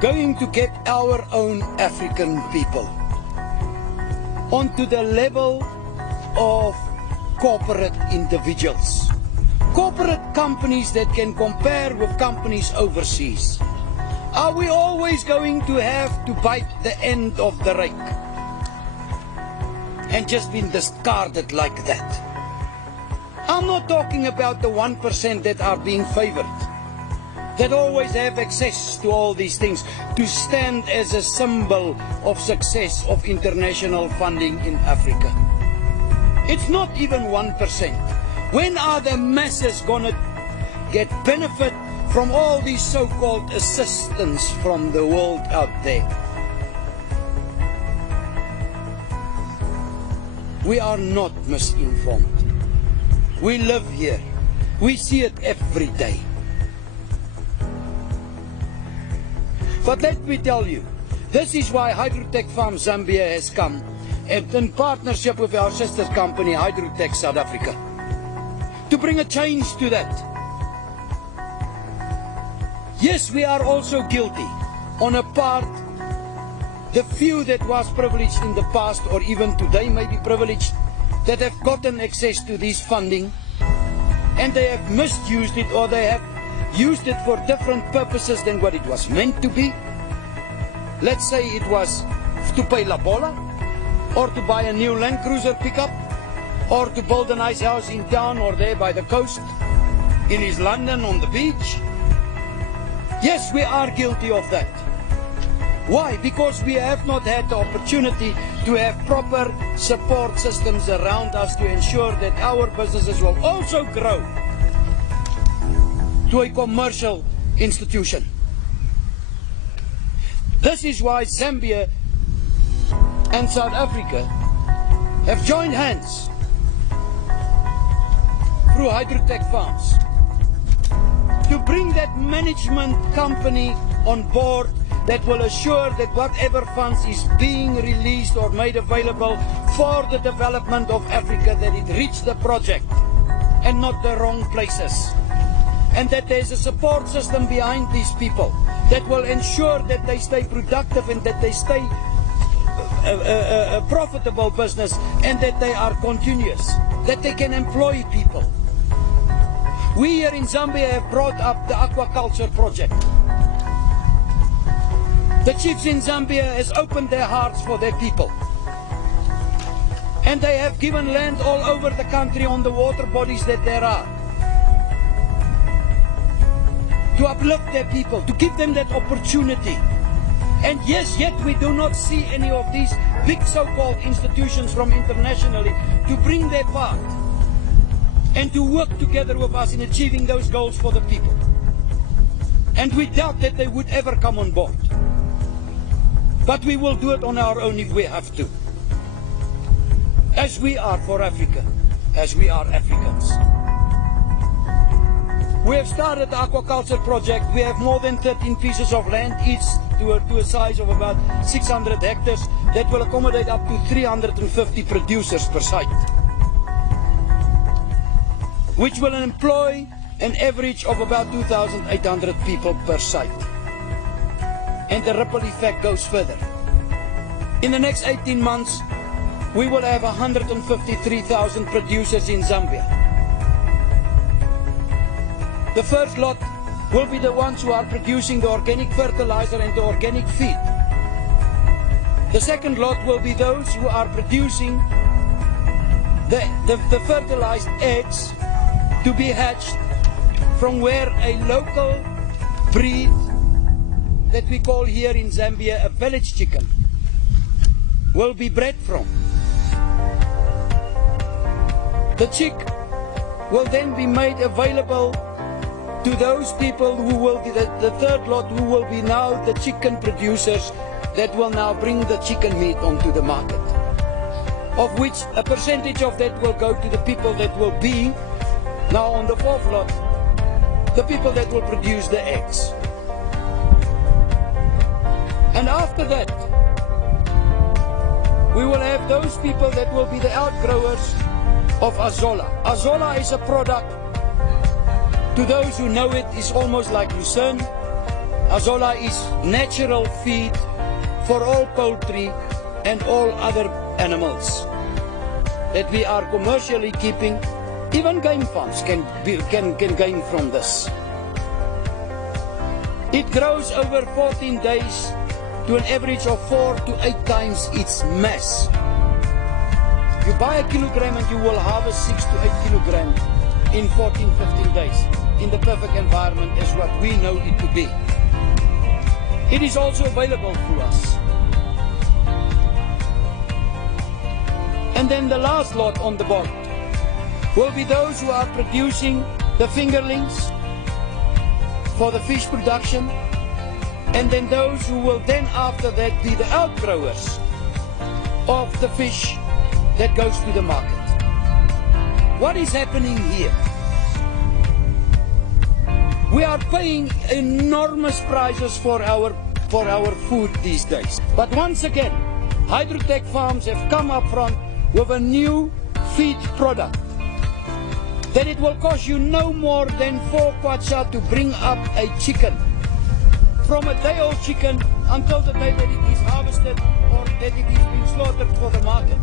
going to get our own African people onto the level of corporate individuals. Corporate companies that can compare with companies overseas. Are we always going to have to bite the end of the rake and just been discarded like that? I'm not talking about the 1% that are being favored, that always have access to all these things, to stand as a symbol of success of international funding in Africa. It's not even 1%. When are the masses gonna get benefit from all these so-called assistance from the world out there? We are not misinformed. We live here. We see it every day. But let me tell you, this is why Hydrotech Farm Zambia has come, and in partnership with our sister company Hydrotech South Africa, to bring a change to that. Yes, we are also guilty on a part, the few that was privileged in the past or even today may be privileged, that have gotten access to this funding and they have misused it, or they have used it for different purposes than what it was meant to be. Let's say it was to pay La Bola, or to buy a new Land Cruiser pickup, or to build a nice house in town or there by the coast, in East London on the beach. Yes, we are guilty of that. Why? Because we have not had the opportunity to have proper support systems around us to ensure that our businesses will also grow to a commercial institution. This is why Zambia and South Africa have joined hands through Hydrotech Farms to bring that management company on board that will assure that whatever funds is being released or made available for the development of Africa, that it reach the project and not the wrong places. And that there's a support system behind these people that will ensure that they stay productive and that they stay a profitable business, and that they are continuous, that they can employ people. We here in Zambia have brought up the aquaculture project. The chiefs in Zambia has opened their hearts for their people. And they have given land all over the country on the water bodies that there are, to uplift their people, to give them that opportunity. And yes, yet we do not see any of these big so-called institutions from internationally to bring their part and to work together with us in achieving those goals for the people. And we doubt that they would ever come on board. But we will do it on our own if we have to. As we are for Africa, as we are Africans. We have started the aquaculture project. We have more than 13 pieces of land, each to a size of about 600 hectares, that will accommodate up to 350 producers per site, which will employ an average of about 2,800 people per site. And the ripple effect goes further. In the next 18 months, we will have 153,000 producers in Zambia. The first lot will be the ones who are producing the organic fertilizer and the organic feed. The second lot will be those who are producing the fertilized eggs to be hatched from where a local breed that we call here in Zambia a village chicken will be bred from. The chick will then be made available to those people who will be the third lot, who will be now the chicken producers that will now bring the chicken meat onto the market, of which a percentage of that will go to the people that will be now on the fourth lot, the people that will produce the eggs. And after that, we will have those people that will be the outgrowers of Azolla. Azolla is a product, to those who know it, is almost like Lucerne. Azolla is natural feed for all poultry and all other animals that we are commercially keeping. Even game farms can gain from this. It grows over 14 days to an average of 4 to 8 times its mass. You buy a kilogram and you will harvest 6 to 8 kilograms in 14, 15 days in the perfect environment as what we know it to be. It is also available to us. And then the last lot on the board will be those who are producing the fingerlings for the fish production, and then those who will then after that be the outgrowers of the fish that goes to the market. What is happening here? We are paying enormous prices for our food these days. But once again, Hydrotech farms have come up front with a new feed product that it will cost you no more than 4 kwacha to bring up a chicken. From a day-old chicken until the day that it is harvested or that it is being slaughtered for the market.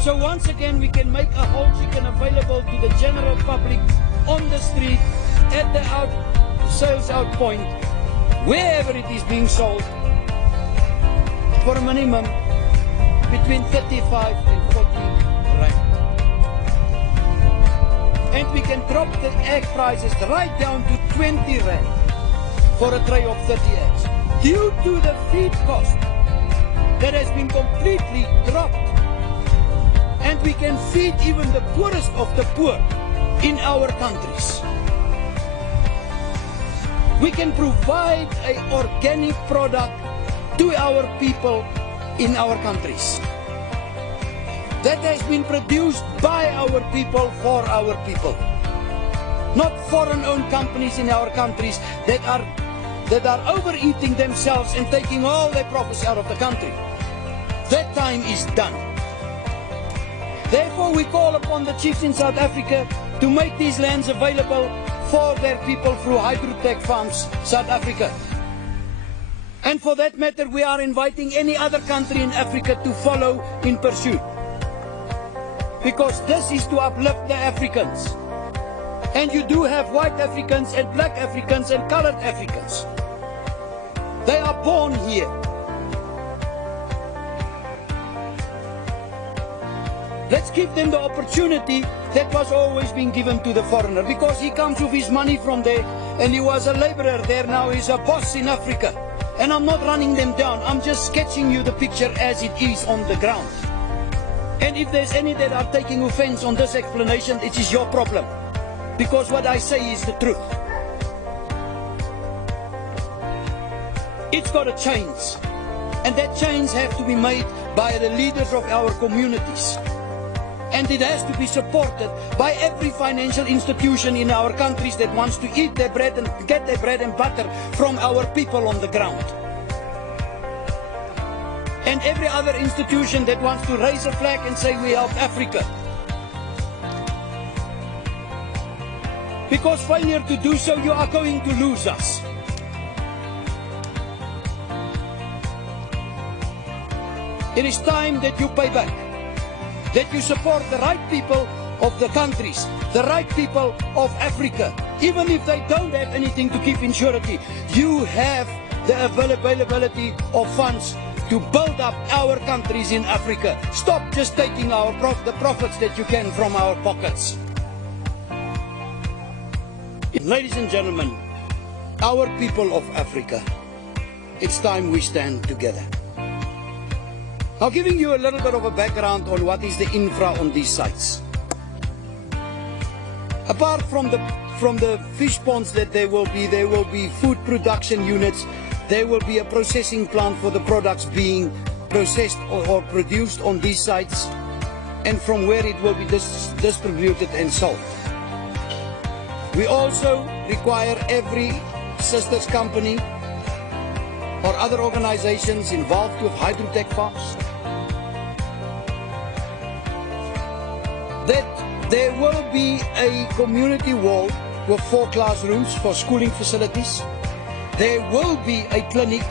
So once again we can make a whole chicken available to the general public on the street, at the sales out point, wherever it is being sold, for a minimum between 35 and 40 rand. And we can drop the egg prices right down to 20 rand for a tray of 30 eggs, due to the feed cost that has been completely dropped. And we can feed even the poorest of the poor in our countries. We can provide an organic product to our people in our countries that has been produced by our people for our people, not foreign-owned companies in our countries that are overeating themselves and taking all their profits out of the country. That time is done. Therefore, we call upon the chiefs in South Africa to make these lands available for their people through Hydrotech Farms South Africa. And for that matter, we are inviting any other country in Africa to follow in pursuit. Because this is to uplift the Africans. And you do have white Africans and black Africans and colored Africans. They are born here. Let's give them the opportunity that was always being given to the foreigner, because he comes with his money from there and he was a laborer there, now he's a boss in Africa. And I'm not running them down, I'm just sketching you the picture as it is on the ground. And if there's any that are taking offense on this explanation, it is your problem, because what I say is the truth. It's got to change, and that change has to be made by the leaders of our communities. And it has to be supported by every financial institution in our countries that wants to eat their bread and get their bread and butter from our people on the ground. And every other institution that wants to raise a flag and say we help Africa. Because failure to do so, you are going to lose us. It is time that you pay back. That you support the right people of the countries, the right people of Africa. Even if they don't have anything to keep in surety, you have the availability of funds to build up our countries in Africa. Stop just taking the profits that you can from our pockets. Ladies and gentlemen, our people of Africa, it's time we stand together. Now, giving you a little bit of a background on what is the infra on these sites. Apart from the fish ponds that there will be food production units, there will be a processing plant for the products being processed or produced on these sites, and from where it will be distributed and sold. We also require every sisters company or other organizations involved with Hydrotech farms that there will be a community wall with 4 classrooms for schooling facilities, There will be a clinic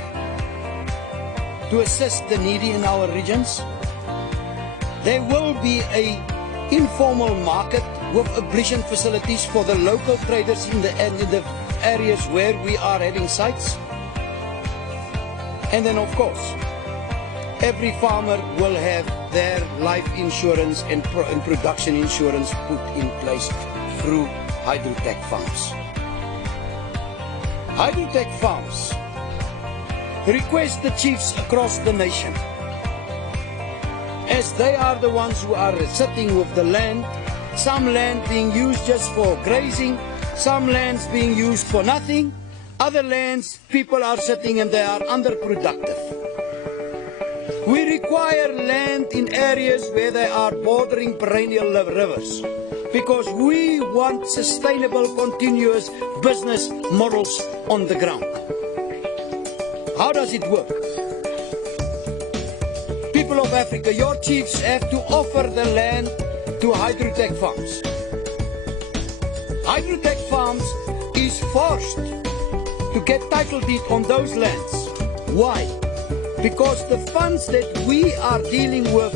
to assist the needy in our regions. There will be an informal market with ablution facilities for the local traders in the areas where we are having sites. And then, of course, every farmer will have their life insurance and production insurance put in place through Hydrotech farms. Hydrotech farms request the chiefs across the nation, as they are the ones who are sitting with the land, some land being used just for grazing, some lands being used for nothing, other lands people are sitting and they are underproductive. We require land in areas where they are bordering perennial rivers, because we want sustainable, continuous business models on the ground. How does it work? People of Africa, your chiefs have to offer the land to Hydrotech farms. Hydrotech farms is forced to get title deed on those lands. Why? Because the funds that we are dealing with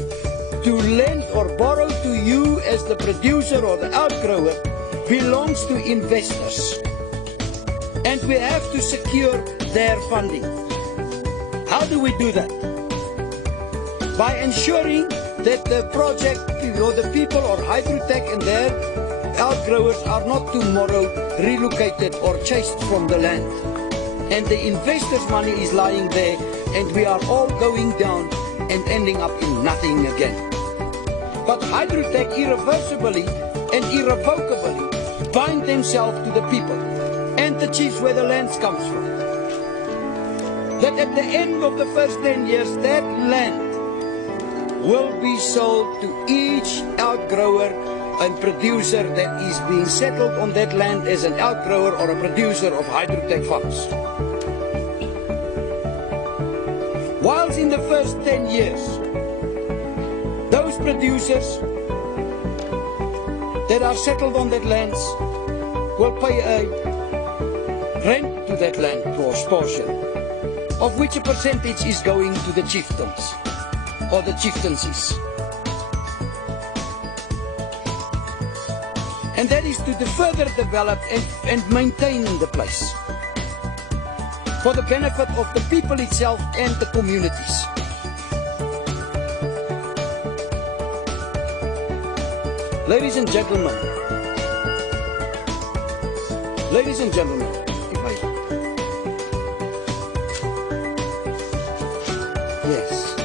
to lend or borrow to you as the producer or the outgrower belongs to investors. And we have to secure their funding. How do we do that? By ensuring that the project or the people or Hydrotech and their outgrowers are not tomorrow relocated or chased from the land. And the investors' money is lying there, and we are all going down and ending up in nothing again. But Hydrotech irreversibly and irrevocably bind themselves to the people and the chiefs where the land comes from. That at the end of the first 10 years, that land will be sold to each outgrower and producer that is being settled on that land as an outgrower or a producer of Hydrotech farms. Whilst in the first 10 years, those producers that are settled on that lands will pay a rent to that land portion, of which a percentage is going to the chieftains or the chieftaincies. And that is to further develop and maintain the place for the benefit of the people itself and the communities. Ladies and gentlemen, yes,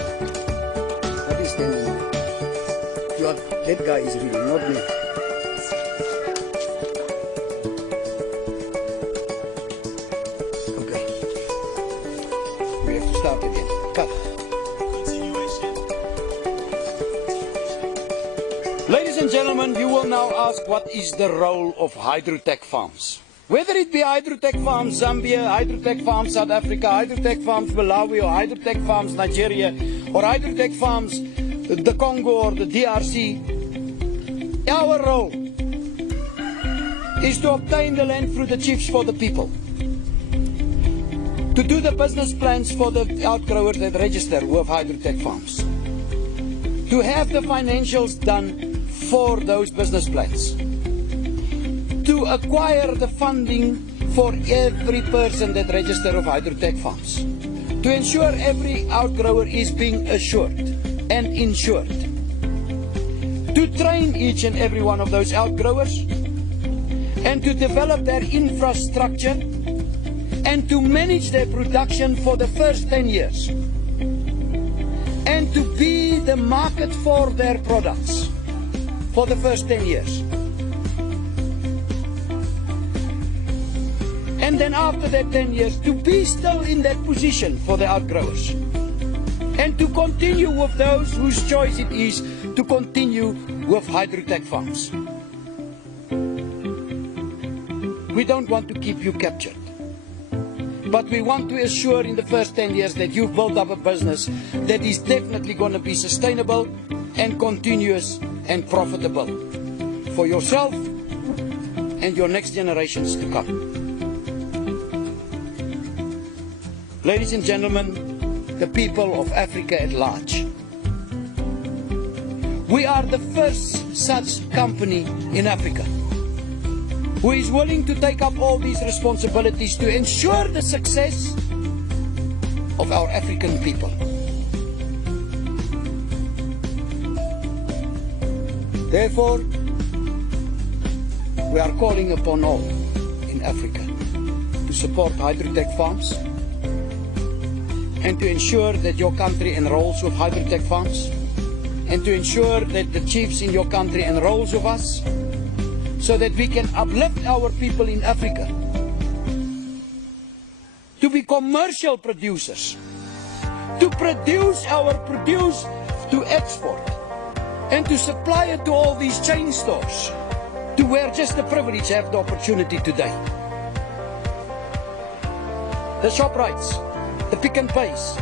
that is standing there. That guy is reading, not me. Okay. We have to start again. Cut. Ladies and gentlemen, you will now ask what is the role of Hydrotech farms. Whether it be Hydrotech farms Zambia, Hydrotech farms South Africa, Hydrotech farms Malawi, or Hydrotech farms Nigeria, or Hydrotech farms the Congo or the DRC, our role is to obtain the land through the chiefs for the people, to do the business plans for the outgrowers that register with Hydrotech farms, to have the financials done for those business plans, to acquire the funding for every person that registers of Hydrotech farms, to ensure every outgrower is being assured and insured, to train each and every one of those outgrowers, and to develop their infrastructure, and to manage their production for the first 10 years, and to be the market for their products for the first 10 years. And then after that 10 years, to be still in that position for the outgrowers. And to continue with those whose choice it is to continue with Hydrotech farms. We don't want to keep you captured. But we want to assure in the first 10 years that you've built up a business that is definitely going to be sustainable and continuous and profitable for yourself and your next generations to come. Ladies and gentlemen, the people of Africa at large, we are the first such company in Africa who is willing to take up all these responsibilities to ensure the success of our African people. Therefore, we are calling upon all in Africa to support Hydrotech farms and to ensure that your country enrolls with Hydrotech farms and to ensure that the chiefs in your country enrolls with us so that we can uplift our people in Africa to be commercial producers, to produce our produce to export and to supply it to all these chain stores, to where just the privileged have the opportunity today. The ShopRites, the Pick and Pays,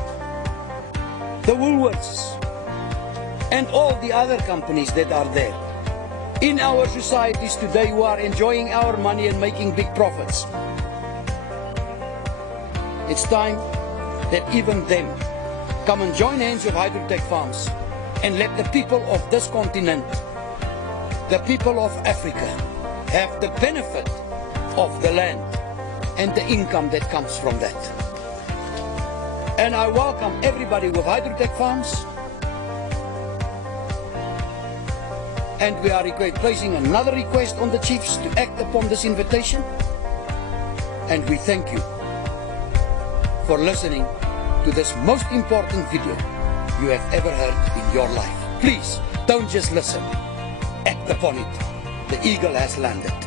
the Woolworths, and all the other companies that are there in our societies today who are enjoying our money and making big profits. It's time that even them come and join hands with Hydrotech farms and let the people of this continent, the people of Africa, have the benefit of the land and the income that comes from that. And I welcome everybody with Hydrotech farms, and we are placing another request on the chiefs to act upon this invitation, and we thank you for listening to this most important video you have ever heard in your life. Please, don't just listen. Act upon it. The eagle has landed.